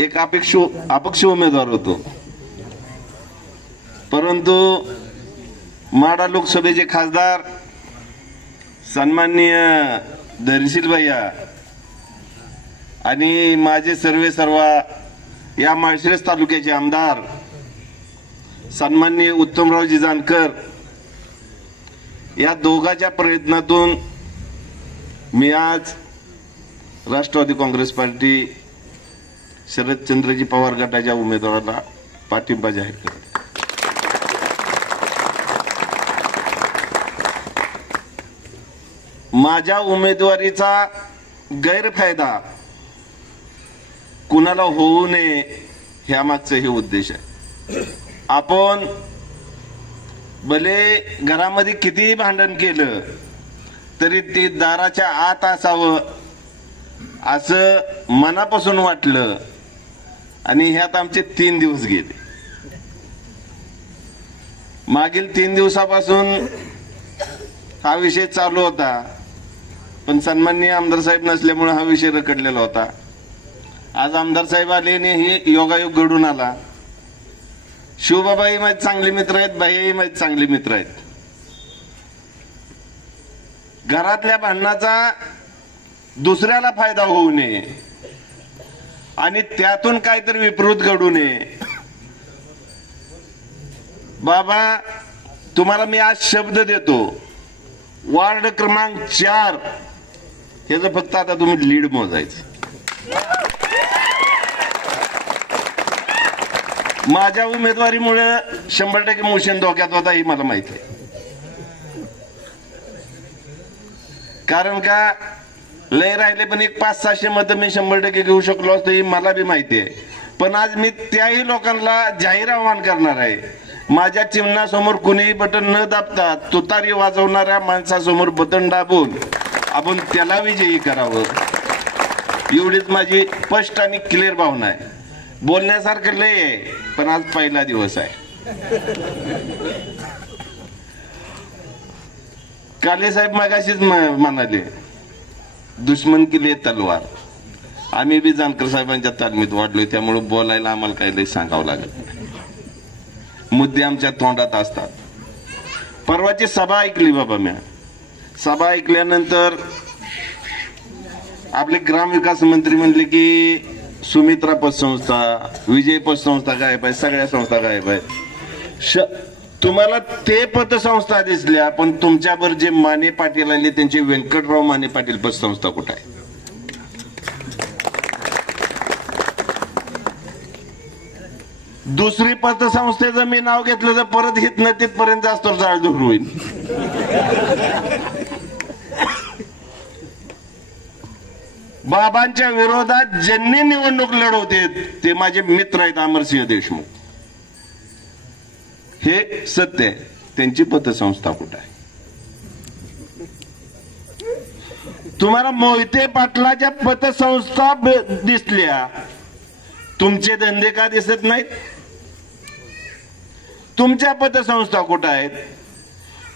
एक अपेक्ष अपक्ष उमेदवार होतो. परंतु माडा लोकसभेचे खासदार सन्माननीय धैर्यशील भैया आणि माझे सर्वे सर्व या माळशिरस तालुक्याचे आमदार सन्माननीय उत्तमरावजी जानकर या दोघाच्या प्रयत्नातून मी आज राष्ट्रवादी काँग्रेस पार्टी शरदचंद्रजी पवार गटाच्या उमेदवाराला पाठिंबा जाहीर करत माझ्या उमेदवारीचा गैरफायदा कुणाला होऊ नये ह्या मागचं हे उद्देश आहे. आपण भले घरामध्ये कितीही भांडण केलं तरी ते दाराच्या आत असावं असं मनापासून वाटलं आणि ह्यात आमचे तीन दिवस गेले. मागील तीन दिवसापासून हा विषय चालू होता. पण सन्माननीय आमदार साहेब नसल्यामुळे हा विषय रखडलेला होता. आज आमदार साहेब आले आणि हे योगायोग घडून आला. शिवबाबाही माझे चांगले मित्र आहेत बाईही माझे चांगले मित्र आहेत. घरातल्या भांडणाचा दुसऱ्याला फायदा होऊ नये. आणि त्यातून काहीतरी विपरीत घडू नये. बाबा तुम्हाला मी आज शब्द देतो. वार्ड क्रमांक चार. ह्याचं फक्त आता तुम्ही लीड मोजायचं. माझ्या उमेदवारीमुळे शंभर टक्के मोशन धोक्यात होता ही मला माहिती आहे. कारण का? लय राहिले पण एक पाच सहाशे मत मी शंभर टक्के घेऊ शकलो असतो ही मला बी माहिती आहे. पण आज मी त्याही लोकांना जाहीर आव्हान करणार आहे. माझ्या चिन्हासमोर कुणीही बटन न दाबता तुतारी वाजवणाऱ्या माणसासमोर बटन दाबून आपण त्याला विजयी करावं. एवढीच माझी स्पष्ट आणि क्लिअर भावना आहे. बोलण्यासारखं लय आहे पण आज पहिला दिवस आहे. काले साहेब मागाशीच म- म्हणाले दुश्मन केली तलवार। आम्ही बी जानकर साहेबांच्या तालमीत वाढलोय त्यामुळे बोलायला आम्हाला काही लय सांगावं लागत मुद्दे आमच्या तोंडात असतात. परवाची सभा ऐकली बाबा म्या. सभा ऐकल्यानंतर आपले ग्रामविकास मंत्री म्हणले की सुमित्रा पतसंस्था विजय पतसंस्था गायब आहे सगळ्या संस्था गायब आहेत. श- तुम्हाला ते पतसंस्था दिसल्या पण तुमच्यावर जे माने पाटील आले त्यांचे व्यंकटराव माने पाटील पतसंस्था कुठे आहे? दुसरी पतसंस्थेचं मी नाव घेतलं तर परत हित न तिथपर्यंत जास्त जाळजूळ होईल. बाबांच्या विरोधात ज्यांनी निवडणूक लढवते ते माझे मित्र आहेत अमरसिंह देशमुख. हे सत्य आहे. त्यांची पतसंस्था कुठं आहे? तुम्हाला मोहिते पाटलाच्या पतसंस्था दिसल्या. तुमचे धंदे का दिसत नाहीत? तुमच्या पतसंस्था कुठं आहेत?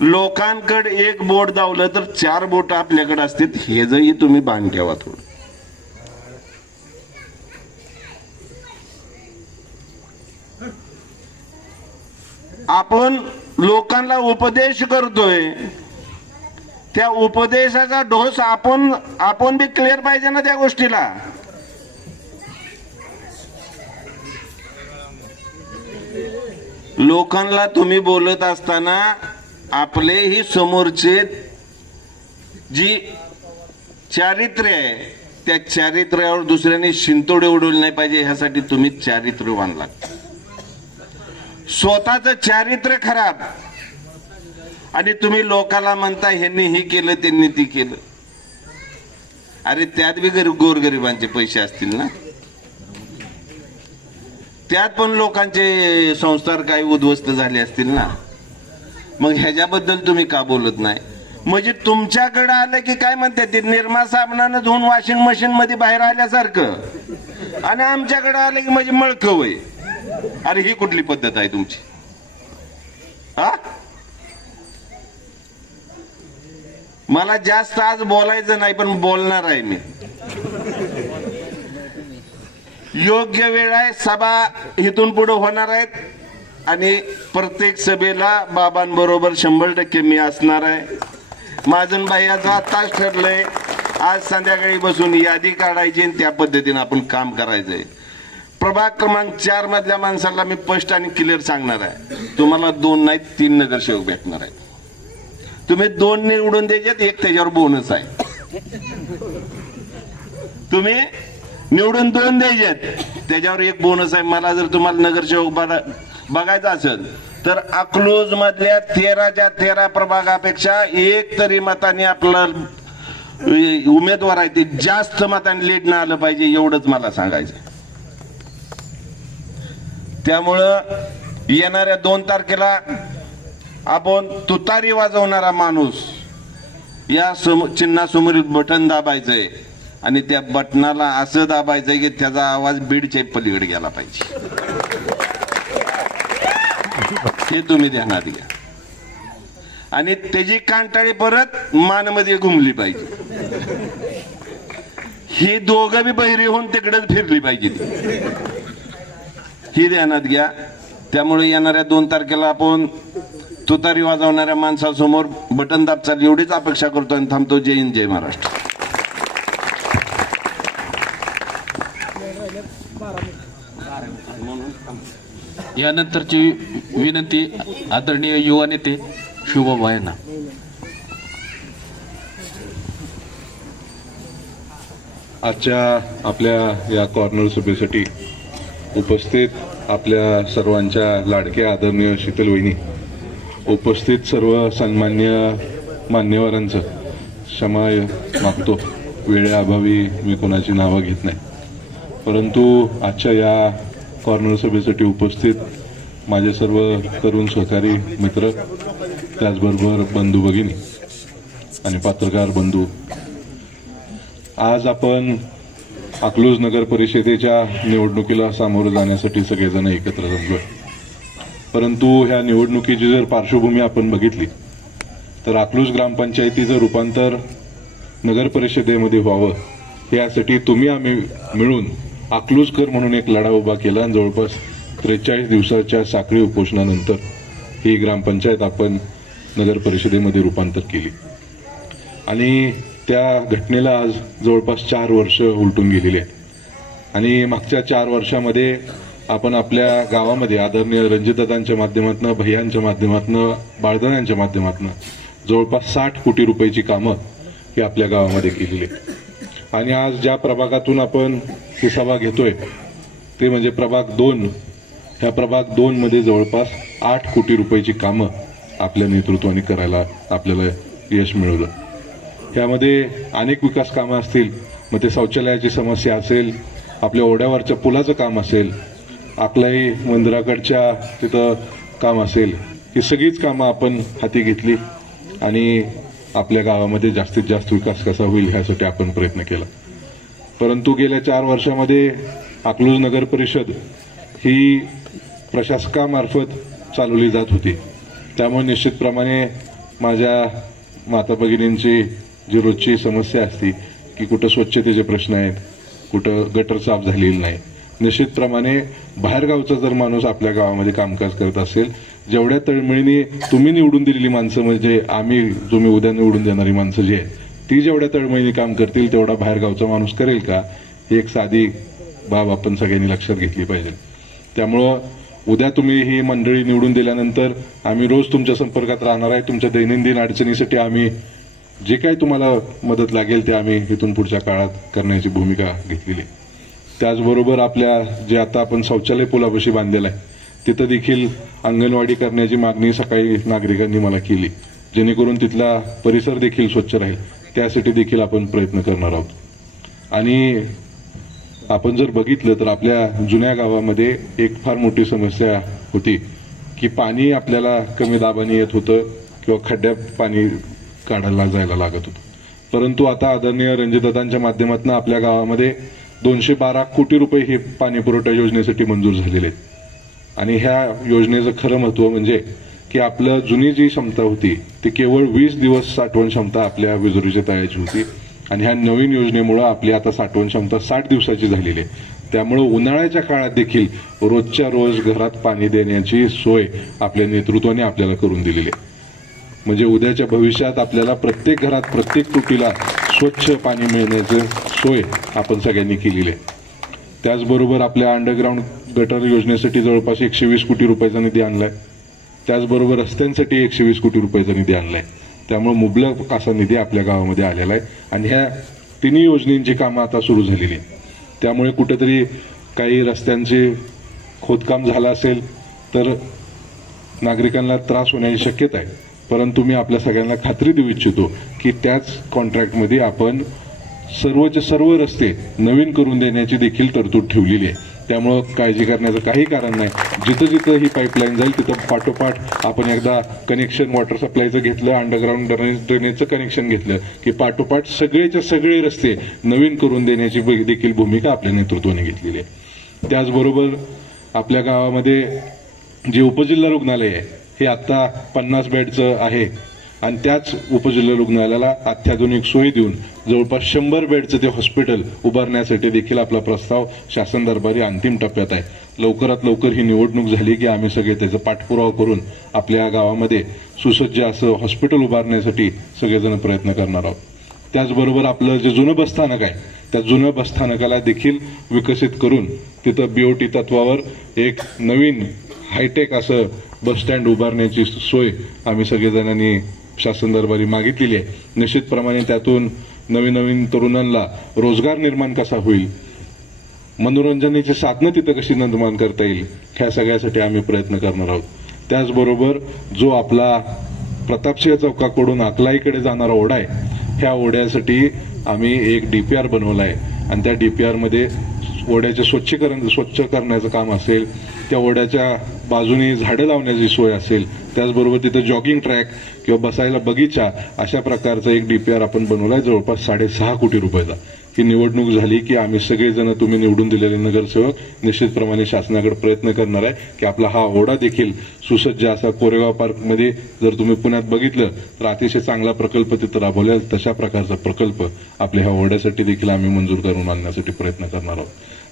लोकांकडे एक बोट दावलं तर चार बोट आपल्याकडे असतात हे जरी तुम्ही भान ठेवा थोडं. आपण लोकांना उपदेश करतोय. त्या उपदेशाचा डोस आपण आपण बी क्लिअर पाहिजे ना त्या गोष्टीला. लोकांना तुम्ही बोलत असताना आपलेही समोरचे जी चारित्र्य आहे त्या चारित्र्यावर दुसऱ्याने शिंतोडे उडवले नाही पाहिजे ह्यासाठी तुम्ही चारित्र्यवान लागता. स्वतःच चारित्र्य खराब. आणि तुम्ही लोकाला म्हणता ह्यांनी हे केलं त्यांनी ती केलं. अरे त्यात बी गरीब गोरगरिबांचे पैसे असतील ना? त्यात पण लोकांचे संस्कार काही उद्ध्वस्त झाले असतील ना? मग ह्याच्याबद्दल तुम्ही का बोलत नाही? म्हणजे तुमच्याकडे आलं की काय म्हणते ते? निर्मा साबणानं धुवून वॉशिंग मशीन मध्ये बाहेर आल्यासारखं. आणि आमच्याकडे आलं की म्हणजे मळकं वय. अरे ही कुठली पद्धत आहे तुमची? हा? मला जास्त आज बोलायचं नाही पण बोलणार आहे मी. योग्य वेळ आहे सभा इथून पुढे होणार आहेत. आणि प्रत्येक सभेला बाबांबरोबर शंभर टक्के मी असणार आहे. माझन भाईयाचं आत्ताच ठरलंय आज संध्याकाळी बसून यादी काढायची आणि त्या पद्धतीने आपण काम करायचंय. प्रभाग क्रमांक चार मधल्या माणसाला मी स्पष्ट आणि क्लिअर सांगणार आहे. तुम्हाला दोन नाही तीन नगरसेवक भेटणार आहेत. तुम्ही दोन निवडून द्यायचे एक त्याच्यावर बोनस आहे. तुम्ही निवडून दोन द्यायचे त्याच्यावर एक बोनस आहे. मला जर तुम्हाला नगरसेवक बघा- बघायचा असेल तर अकलूज मधल्या तेराच्या तेरा प्रभागापेक्षा एक तरी मताने आपलं उमेदवार आहे ते. जास्त मताने लीड न आलं पाहिजे एवढंच मला सांगायचं त्यामुळं येणाऱ्या दोन तारखेला आपण तुतारी वाजवणारा माणूस या सम चिन्हासमोरील बटन दाबायचंय आणि त्या बटनाला असं दाबायचंय की त्याचा आवाज बीडच्या पलीकडे गेला पाहिजे. हे तुम्ही ध्यानात घ्या. आणि त्याची कांटाळी परत मानमध्ये घुमली पाहिजे. ही दोघं बी बहिरी होऊन तिकडेच फिरली पाहिजे ही ध्यानात घ्या. त्यामुळे येणाऱ्या दोन तारखेला आपण तुतारी वाजवणाऱ्या माणसासमोर बटन दाब चाल एवढीच अपेक्षा करतो आणि थांबतो. जय हिंद जय महाराष्ट्र. यानंतरची विनंती आदरणीय युवा नेते शिवबाबा यांना आजच्या आपल्या या कॉर्नर सभेसाठी उपस्थित आपल्या सर्वांच्या लाडक्या आदरणीय शीतल वहिनी उपस्थित सर्व सन्मान्य मान्यवरांचं क्षमा मागतो. वेळेअभावी मी कोणाची नावं घेत नाही. परंतु आजच्या या कॉर्नर सभेसाठी उपस्थित माझे सर्व तरुण सहकारी मित्र त्याचबरोबर बंधू भगिनी आणि पत्रकार बंधू आज आपण अकलूज नगर परिषदेच्या निवडणुकीला सामोरं जाण्यासाठी सगळेजण एकत्र जमलोय. परंतु ह्या निवडणुकीची जर पार्श्वभूमी आपण बघितली तर अकलूज ग्रामपंचायतीचं रूपांतर नगर परिषदेमध्ये व्हावं यासाठी तुम्ही आम्ही मिळून अकलूजकर म्हणून एक लढा उभा केला. आणि जवळपास त्रेचाळीस दिवसाच्या साखळी उपोषणानंतर ही ग्रामपंचायत आपण नगर परिषदेमध्ये रूपांतर केली. आणि त्या घटनेला आज जवळपास चार वर्ष उलटून गेलेली आहेत. आणि मागच्या चार वर्षामध्ये आपण आपल्या गावामध्ये आदरणीय रणजितदादांच्या माध्यमातून भैयांच्या माध्यमातून बाळदण्यांच्या माध्यमातून जवळपास साठ कोटी रुपयाची कामं ही आपल्या गावामध्ये केलेली आहेत. आणि आज ज्या प्रभागातून आपण ही सभा घेतोय ते म्हणजे प्रभाग दोन ह्या प्रभाग दोनमध्ये जवळपास आठ कोटी रुपयाची कामं आपल्या नेतृत्वाने करायला आपल्याला यश मिळवलं. त्यामध्ये अनेक विकास कामं असतील मग ते शौचालयाची समस्या असेल आपल्या ओढ्यावरच्या पुलाचं काम असेल आपल्याही मंदिराकडच्या तिथं काम असेल ही सगळीच कामं आपण हाती घेतली आणि आपल्या गावामध्ये जास्तीत जास्त विकास कसा होईल ह्यासाठी आपण प्रयत्न केला. परंतु गेल्या चार वर्षामध्ये अकलूज नगर परिषद ही प्रशासकामार्फत चालवली जात होती. त्यामुळे निश्चितप्रमाणे माझ्या माता भगिनींची जी रोजची समस्या असते की कुठं स्वच्छतेचे प्रश्न आहेत कुठं गटर साफ झालेली नाही. निश्चितप्रमाणे बाहेरगावचा जर माणूस आपल्या गावामध्ये कामकाज करत असेल जेवढ्या तळमळीने तुम्ही निवडून दिलेली माणसं म्हणजे आम्ही तुम्ही उद्या निवडून देणारी माणसं जी आहेत ती जेवढ्या तळमळीने काम करतील तेवढा बाहेरगावचा माणूस करेल का? ही एक साधी बाब आपण सगळ्यांनी लक्षात घेतली पाहिजे. त्यामुळं उद्या तुम्ही ही मंडळी निवडून दिल्यानंतर आम्ही रोज तुमच्या संपर्कात राहणार आहे तुमच्या दैनंदिन अडचणीसाठी आम्ही जे काय तुम्हाला मदत लागेल ते आम्ही इथून पुढच्या काळात करण्याची भूमिका घेतलेली आहे. त्याचबरोबर आपल्या जे आता आपण शौचालय पुलापाशी बांधलेलं आहे तिथं देखील अंगणवाडी करण्याची मागणी सकाळी नागरिकांनी मला केली. जेणेकरून तिथला परिसर देखील स्वच्छ राहील. त्यासाठी देखील आपण प्रयत्न करणार आहोत. आणि आपण जर बघितलं तर आपल्या जुन्या गावामध्ये एक फार मोठी समस्या होती की पाणी आपल्याला कमी दाबाने येत होतं किंवा खड्ड्यात पाणी काढायला जायला लागत होतं. परंतु आता आदरणीय रणजितदादांच्या माध्यमातून आपल्या गावामध्ये दोनशे बारा कोटी रुपये हे पाणी पुरवठा योजनेसाठी मंजूर झालेले आहेत. आणि ह्या योजनेचं खरं महत्त्व म्हणजे की आपलं जुनी जी क्षमता होती ती केवळ वीस दिवस साठवण क्षमता आपल्या विजुरीच्या तळ्याची होती. आणि ह्या नवीन योजनेमुळं आपली आता साठवण क्षमता साठ दिवसाची झालेली आहे. त्यामुळं उन्हाळ्याच्या काळात देखील रोजच्या रोज घरात पाणी देण्याची सोय आपल्या नेतृत्वाने आपल्याला करून दिलेली आहे. म्हणजे उद्याच्या भविष्यात आपल्याला प्रत्येक घरात प्रत्येक तुटीला स्वच्छ पाणी मिळण्याची सोय आपण सगळ्यांनी केलेली आहे. त्याचबरोबर आपल्या अंडरग्राऊंड गटर योजनेसाठी जवळपास एकशे वीस कोटी रुपयाचा निधी आणलाय. त्याचबरोबर रस्त्यांसाठी एकशे वीस कोटी रुपयाचा निधी आणलाय. त्यामुळे मुबलक असा निधी आपल्या गावामध्ये आलेला आहे आणि ह्या तिन्ही योजनेची कामं आता सुरू झालेली आहेत. त्यामुळे कुठेतरी काही रस्त्यांचे खोदकाम झालं असेल तर नागरिकांना त्रास होण्याची शक्यता आहे. परंतु मी आपल्या सगळ्यांना खात्री देऊ इच्छितो की त्याच कॉन्ट्रॅक्टमध्ये आपण सर्वचे सर्व रस्ते नवीन करून देण्याची देखील तरतूद ठेवलेली आहे. त्यामुळं काळजी करण्याचं काही कारण नाही. जिथं जिथं ही पाईपलाईन जाईल तिथं पाठोपाठ आपण एकदा कनेक्शन वॉटर सप्लायचं घेतलं अंडरग्राऊंड ड्रेनेज ड्रेनेजचं कनेक्शन घेतलं की पाठोपाठ सगळेच्या सगळे रस्ते नवीन करून देण्याची ब- देखील भूमिका आपल्या नेतृत्वाने घेतलेली आहे. त्याचबरोबर आपल्या गावामध्ये जे उपजिल्हा रुग्णालय आहे हे आत्ता पन्नास बेडचं आहे. आणि त्याच उपजिल्हा रुग्णालयाला अत्याधुनिक सोयी देऊन जवळपास शंभर बेडचं ते हॉस्पिटल उभारण्यासाठी देखील आपला प्रस्ताव शासन दरबारी अंतिम टप्प्यात आहे. लवकरात लवकर ही निवडणूक झाली की आम्ही सगळे त्याचा पाठपुरावा करून आपल्या गावामध्ये सुसज्ज असं हॉस्पिटल उभारण्यासाठी सगळेजण प्रयत्न करणार आहोत. त्याचबरोबर आपलं जे जुनं बसस्थानक आहे त्या जुन्या बसस्थानकाला देखील विकसित करून तिथं बीओटी तत्वावर एक नवीन हायटेक असं बसस्टँड उभारण्याची सोय आम्ही सगळेजणांनी शासन दरबारी मागितलेली आहे. निश्चितप्रमाणे त्यातून नवीन नवीन तरुणांना रोजगार निर्माण कसा होईल? मनोरंजनाची साधनं तिथं कशी निर्माण करता येईल? ह्या सगळ्यासाठी आम्ही प्रयत्न करणार आहोत. त्याचबरोबर जो आपला प्रतापसिंह चौकाकडून अकलाईकडे जाणारा ओढा आहे ह्या ओढ्यासाठी आम्ही एक डी पी आर बनवला आहे. आणि त्या डी पी आरमध्ये ओढ्याचे स्वच्छीकरण स्वच्छ करण्याचं काम असेल त्या ओढ्याच्या बाजूने झाडं लावण्याची सोय असेल त्याचबरोबर तिथं जॉगिंग ट्रॅक किंवा बसायला बगीचा अशा प्रकारचा एक डी पी आर आपण बनवला आहे जवळपास साडेसहा कोटी रुपयाचा. की निवडणूक झाली की आम्ही सगळेजण तुम्ही निवडून दिलेले नगरसेवक निश्चितप्रमाणे शासनाकडे प्रयत्न करणार आहे की आपला हा ओढा देखील सुसज्ज असा कोरेगाव पार्कमध्ये जर तुम्ही पुण्यात बघितलं तर अतिशय चांगला प्रकल्प तिथं राबवला आहे. तशा प्रकारचा प्रकल्प आपल्या ह्या ओढ्यासाठी देखील आम्ही मंजूर करून आणण्यासाठी प्रयत्न करणार आहोत.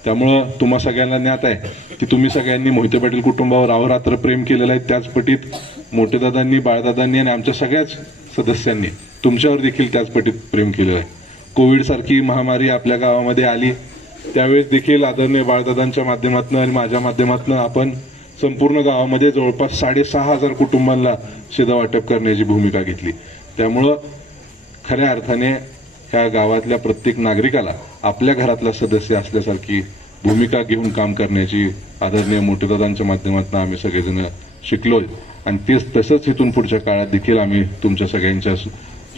त्यामुळं तुम्हा सगळ्यांना ज्ञात आहे की तुम्ही सगळ्यांनी मोहिते पाटील कुटुंबावर अहोरात्र प्रेम केलेलं आहे. त्याच पटीत मोठेदादांनी बाळदादांनी आणि आमच्या सगळ्याच सदस्यांनी तुमच्यावर देखील त्याच पटीत प्रेम केलेलं आहे. कोविड सारखी महामारी आपल्या गावामध्ये आली त्यावेळेस देखील आदरणीय बाळदादांच्या माध्यमातून आणि माझ्या माध्यमातून आपण संपूर्ण गावामध्ये जवळपास साडेसहा हजार कुटुंबांना शिधा वाटप करण्याची भूमिका घेतली. त्यामुळं खऱ्या अर्थाने ह्या गावातल्या प्रत्येक नागरिकाला आपल्या घरातला सदस्य असल्यासारखी भूमिका घेऊन काम करण्याची आदरणीय मोठेदादांच्या माध्यमातून आम्ही सगळेजण शिकलोय. आणि तेच तसंच इथून पुढच्या काळात देखील आम्ही तुमच्या सगळ्यांच्या सु-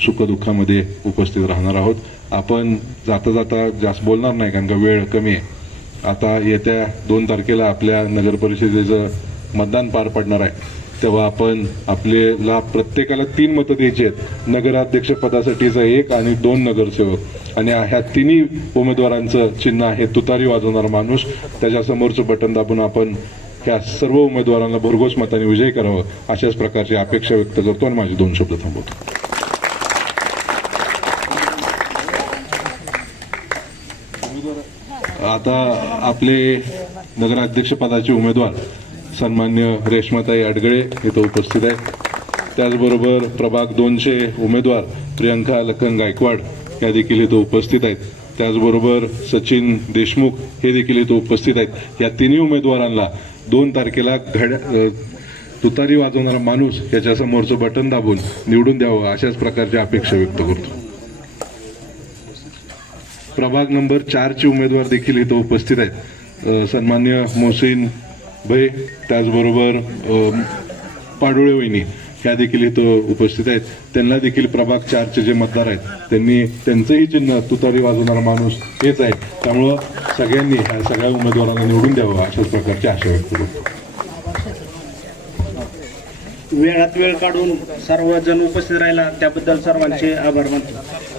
सुखदुःखामध्ये उपस्थित राहणार आहोत. आपण जाता जाता जास्त बोलणार नाही कारण का वेळ कमी आहे. आता येत्या दोन तारखेला आपल्या नगर परिषदेचं मतदान पार पडणार आहे. तेव्हा आपण आपल्याला प्रत्येकाला तीन मतं द्यायची आहेत. नगराध्यक्ष पदासाठीचं एक आणि दोन नगरसेवक. आणि ह्या तिन्ही उमेदवारांचं चिन्ह आहे तुतारी वाजवणारा माणूस. त्याच्या समोरचं बटन दाबून आपण ह्या सर्व उमेदवारांना भरघोस मताने विजयी करावं अशाच प्रकारची अपेक्षा व्यक्त करतो आणि माझे दोन शब्द थांबवतो. आता आपले नगराध्यक्षपदाचे उमेदवार सन्मान्य रेश्माताई अडगळे इथं उपस्थित आहेत. त्याचबरोबर प्रभाग दोनशे उमेदवार प्रियंका लखन गायकवाड या देखील इथं उपस्थित आहेत. त्याचबरोबर सचिन देशमुख हे देखील इथं उपस्थित आहेत. या तिन्ही उमेदवारांना दोन तारखेला घड्या तुतारी वाजवणारा माणूस याच्यासमोरचं बटन दाबून निवडून द्यावं अशाच प्रकारची अपेक्षा व्यक्त करतो. प्रभाग नंबर चारचे उमेदवार देखील इथं उपस्थित आहेत. सन्मान्य मोहसिन भै त्याचबरोबर पाडोळे वहिनी ह्या देखील इथं उपस्थित आहेत. त्यांना देखील प्रभाग चारचे जे मतदार आहेत त्यांनी त्यांचंही चिन्ह तुतारी वाजवणारा माणूस हेच आहे. त्यामुळं सगळ्यांनी ह्या सगळ्या उमेदवारांना निवडून द्यावं अशाच प्रकारची आशा व्यक्त करतो. वेळात वेळ काढून सर्वजण उपस्थित राहिला त्याबद्दल सर्वांचे आभार मानतो.